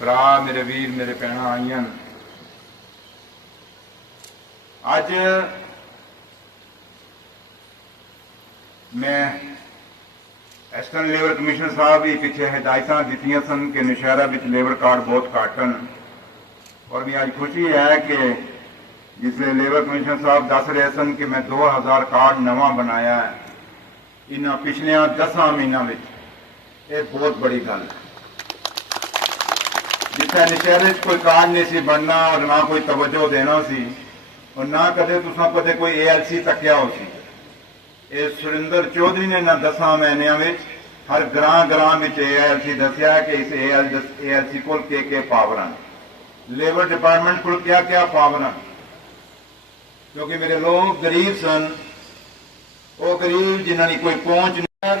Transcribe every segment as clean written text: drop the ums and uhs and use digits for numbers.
ਭਰਾ ਮੇਰੇ ਵੀਰ ਮੇਰੇ ਭੈਣਾਂ ਆਈਆਂ ਅੱਜ ਮੈਂ ਐਸਟਰਨ ਲੇਬਰ ਕਮਿਸ਼ਨਰ ਸਾਹਿਬ ਵੀ ਪਿੱਛੇ ਹਦਾਇਤਾਂ ਦਿੱਤੀਆਂ ਸਨ ਕਿ ਨੌਸ਼ਹਿਰਾ ਵਿੱਚ ਲੇਬਰ ਕਾਰਡ ਬਹੁਤ ਘੱਟ ਹਨ ਔਰ ਵੀ ਅੱਜ ਖੁਸ਼ੀ ਹੈ ਕਿ ਜਿਸਲੇ ਲੇਬਰ ਕਮਿਸ਼ਨਰ ਸਾਹਿਬ ਦੱਸ ਰਹੇ ਸਨ ਕਿ ਮੈਂ 2000 ਕਾਰਡ ਨਵਾਂ ਬਣਾਇਆ ਹੈ ਇਹਨਾਂ ਪਿਛਲਿਆਂ 10 ਮਹੀਨਿਆਂ ਵਿੱਚ। ਇਹ ਬਹੁਤ ਬੜੀ ਗੱਲ ਹੈ। ਜਿੱਥੇ ਨੌਸ਼ਹਿਰੇ 'ਚ ਕੋਈ ਕਾਰਡ ਨਹੀਂ ਸੀ ਬਣਨਾ ਔਰ ਨਾ ਕੋਈ ਤਵੱਜੋ ਦੇਣਾ ਸੀ ਔਰ ਨਾ ਕਦੇ ਤੁਸੀਂ ਕਦੇ ਕੋਈ ALC ਤੱਕਿਆ ਹੋ ਸੀ। ਇਹ ਸੁਰਿੰਦਰ ਚੌਧਰੀ ਨੇ ਇਹਨਾਂ 10 ਮਹੀਨਿਆਂ ਵਿੱਚ ਹਰ ਗ੍ਰਾਂ ਵਿੱਚ ALC ਦੱਸਿਆ ਕਿ ਇਸ ALC ਕੋਲ ਕੀ ਪਾਵਰ ਹਨ, ਲੇਬਰ ਡਿਪਾਰਟਮੈਂਟ ਕੋਲ ਕਿਆ ਪਾਵਰ ਹਨ। ਕਿਉਂਕਿ ਮੇਰੇ ਲੋਕ ਗਰੀਬ ਸਨ, ਉਹ ਗਰੀਬ ਜਿਨ੍ਹਾਂ ਦੀ ਕੋਈ ਪਹੁੰਚ ਨਹੀਂ।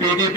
PDP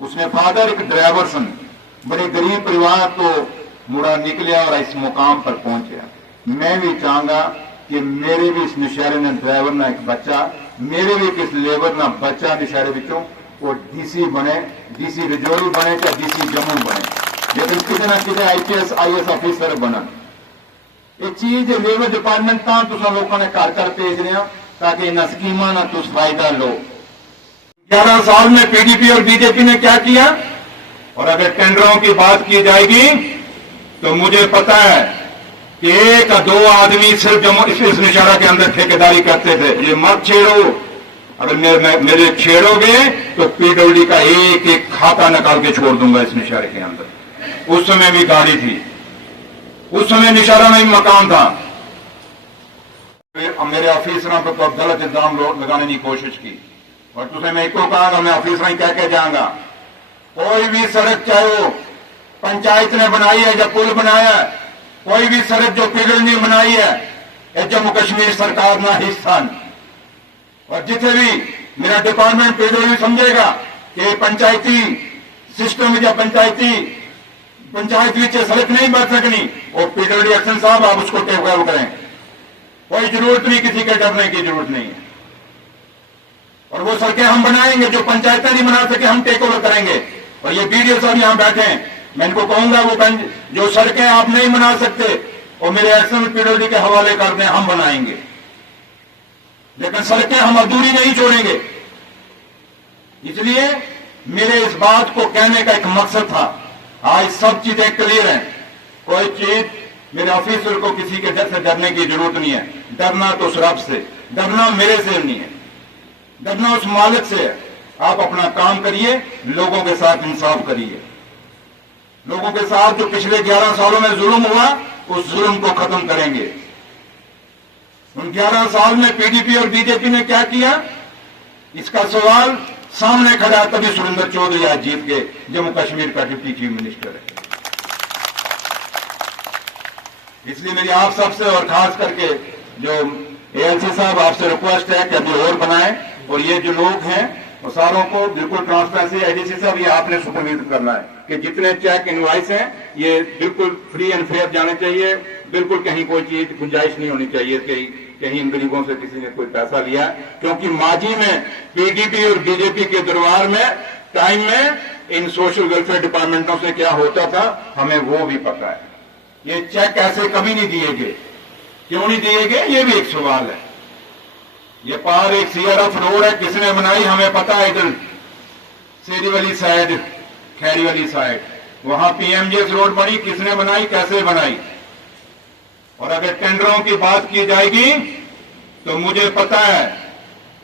اس نے فادر ایک ڈرائیور سن بڑے غریب پریوار تو مڑا نکلیا اور اس مقام پر پہنچیا. میں بھی چاہوں گا کہ میرے بھی اس نشہرے نے ڈرائیور نہ ایک بچہ میرے بھی کس لیبر نہ بچہ نشہرے بچوں وہ ڈی سی بنے, ڈی سی رجوری بنے یا ڈی سی جموں بنے, لیکن کسی نہ کسی IPS IS آفیسر بنن. یہ چیز لیبر ڈپارٹمنٹ تاں تساں لوگوں نے کر کر بھیج رہے ہیں تاکہ ان اسکیماں نہ تس فائدہ لو. 11 سال میں PDP اور BJP نے کیا کیا, اور اگر ٹینڈروں کی بات کی جائے گی تو مجھے پتا ہے کہ 1 یا 2 آدمی صرف اس نشارہ کے اندر ٹھیکیداری کرتے تھے. یہ مت چھیڑو, اگر میرے چھیڑو گے تو PWD کا ایک ایک کھاتا نکال کے چھوڑ دوں گا اس نشارے کے اندر. اس سمے بھی گاڑی تھی, اس سمے نشارہ میں بھی مکان تھا. میرے آفیسروں پر غلط الزام لگانے کی کوشش کی, اور تمہیں میں ایک کو کہا گا, میں آفیسر کہہ کے جاؤں گا, کوئی بھی سڑک چاہے وہ پنچایت نے بنائی ہے یا پل بنایا ہے, کوئی بھی سڑک جو PWD نے بنائی ہے یہ جموں کشمیر سرکار نہ حصہ. اور جتنے بھی میرا ڈپارٹمنٹ PWD سمجھے گا کہ پنچایتی سسٹم یا پنچایت سڑک نہیں بن سکنی, اور PWD ایکشن صاحب آپ اس کو ٹیک اوور کریں. کوئی ضرورت نہیں, کسی کے ڈرنے کی ضرورت نہیں ہے. اور وہ سڑکیں ہم بنائیں گے جو پنچایتیں نہیں بنا سکے, ہم ٹیک اوور کریں گے. اور یہ BDO صاحب یہاں بیٹھے ہیں, میں ان کو کہوں گا وہ جو سڑکیں آپ نہیں بنا سکتے اور میرے ایکشن PWD کے حوالے کر دیں, ہم بنائیں گے. لیکن سڑکیں ہم ادھوری نہیں چھوڑیں گے. اس لیے میرے اس بات کو کہنے کا ایک مقصد تھا. آج سب چیزیں کلیئر ہیں, کوئی چیز میرے آفیسر کو کسی کے ڈر سے ڈرنے کی ضرورت نہیں ہے. ڈرنا تو اس رب سے, ڈرنا میرے سے نہیں ہے, ڈرنا اس مالک سے ہے. آپ اپنا کام کریے, لوگوں کے ساتھ انصاف کریے. لوگوں کے ساتھ جو پچھلے 11 سالوں میں ظلم ہوا اس ظلم کو ختم کریں گے. ان 11 سال میں PDP اور BJP نے کیا کیا, اس کا سوال سامنے کھڑا, تبھی سریندر چودھری آج جیت کے جموں کشمیر کا ڈپٹی چیف منسٹر ہے. اس لیے میری آپ سب سے اور خاص کر کے جو ALC صاحب آپ سے ریکویسٹ ہے کہ ابھی اور بنائیں, اور یہ جو لوگ ہیں وہ ساروں کو بالکل ٹرانسپیرنسی, ADC صاحب یہ آپ نے سپروائز کرنا ہے کہ جتنے چیک انوائس ہیں یہ بالکل فری اینڈ فیئر جانے چاہیے. بالکل کہیں کوئی چیز گنجائش نہیں ہونی چاہیے کہ کہیں ان غریبوں سے کسی نے کوئی پیسہ لیا ہے, کیونکہ ماضی میں PDP اور BJP کے دربار میں ٹائم میں ان سوشل ویلفیئر ڈپارٹمنٹوں سے کیا ہوتا تھا ہمیں وہ بھی پتا ہے. یہ چیک ایسے کبھی نہیں دیے گئے, کیوں نہیں دیے گئے یہ بھی ایک سوال ہے. یہ پار ایک CRF روڈ ہے, کس نے بنائی ہمیں پتا ہے. ادھر سیری والی سائڈ, کھیری والی سائڈ, وہاں PMGS روڈ بنی, کس نے بنائی, کیسے بنائی. اور اگر ٹینڈروں کی بات کی جائے گی تو مجھے پتا ہے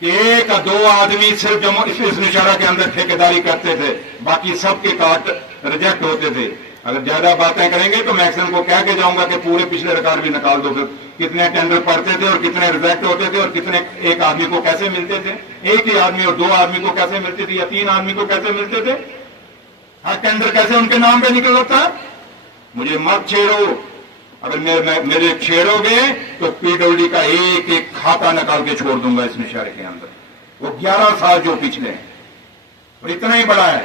کہ 1 یا 2 آدمی صرف اس نشارہ کے اندر ٹھیکیداری کرتے تھے, باقی سب کے کارڈ ریجیکٹ ہوتے تھے. اگر زیادہ باتیں کریں گے تو میں ایکشن کو کہہ کے جاؤں گا کہ پورے پچھلے ریکارڈ بھی نکال دو, پھر کتنے ٹینڈر پڑتے تھے اور کتنے ریجیکٹ ہوتے تھے, اور کتنے ایک آدمی کو کیسے ملتے تھے, ایک ہی آدمی اور 2 آدمی کو کیسے ملتے تھے, یا 3 آدمی کو کیسے ملتے تھے, ہر ٹینڈر کیسے ان کے نام پہ نکل رہا. مجھے مت چھیڑو, اگر میرے چھیڑو گے تو PWD کا ایک ایک کھاتا نکال کے چھوڑ دوں گا اس نشارے کے اندر. وہ 11 سال جو پچھلے ہیں, اور اتنا ہی بڑا ہے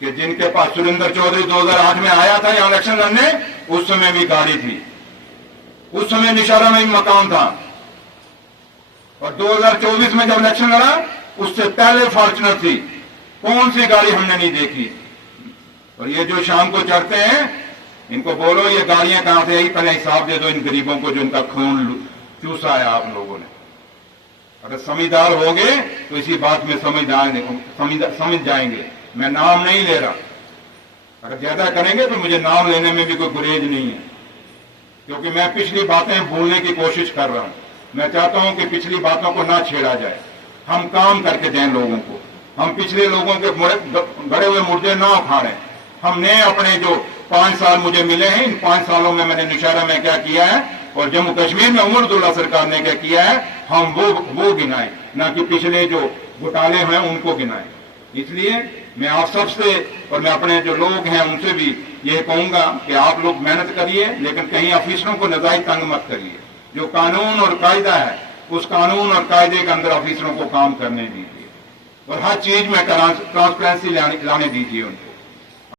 کہ جن کے پاس سریندر چودھری 2008 میں آیا تھا یہاں الیکشن لڑنے, اس سمے بھی گاڑی تھی, اس سمے نشارہ میں بھی مکان تھا. اور 2024 میں جب الیکشن لڑا اس سے پہلے فارچونر تھی, کون سی گاڑی ہم نے نہیں دیکھی. اور یہ جو شام کو چڑھتے ہیں ان کو بولو یہ گاڑیاں کہاں سے آئی, پہلے حساب دے دو ان غریبوں کو جو ان کا خون چوسا ہے آپ لوگوں نے. اگر سمجھدار ہو گے تو اسی بات میں سمجھ جائیں گے. میں نام نہیں لے رہا, اگر زیادہ کریں گے تو مجھے نام لینے میں بھی کوئی گریز نہیں ہے, کیونکہ میں پچھلی باتیں بھولنے کی کوشش کر رہا ہوں. میں چاہتا ہوں کہ پچھلی باتوں کو نہ چھیڑا جائے, ہم کام کر کے دیں لوگوں کو. ہم پچھلے لوگوں کے گڑے ہوئے مردے نہ اکھاڑیں. ہم نے اپنے جو 5 سال مجھے ملے ہیں, ان 5 سالوں میں نے نشارہ میں کیا کیا ہے اور جموں کشمیر میں عمر عبداللہ سرکار نے کیا کیا ہے, ہم وہ گنائیں, نہ کہ پچھلے جو گھوٹالے ہیں ان کو گنائیں. اس لیے میں آپ سب سے اور میں اپنے جو لوگ ہیں ان سے بھی یہ کہوں گا کہ آپ لوگ محنت کریے, لیکن کہیں آفیسروں کو ناجائز تنگ مت کریے. جو قانون اور قاعدہ ہے اس قانون اور قاعدے کے اندر آفیسروں کو کام کرنے دیجیے. اور ہر چیز میں ٹرانسپیرنسی لانے دیجیے ان کو.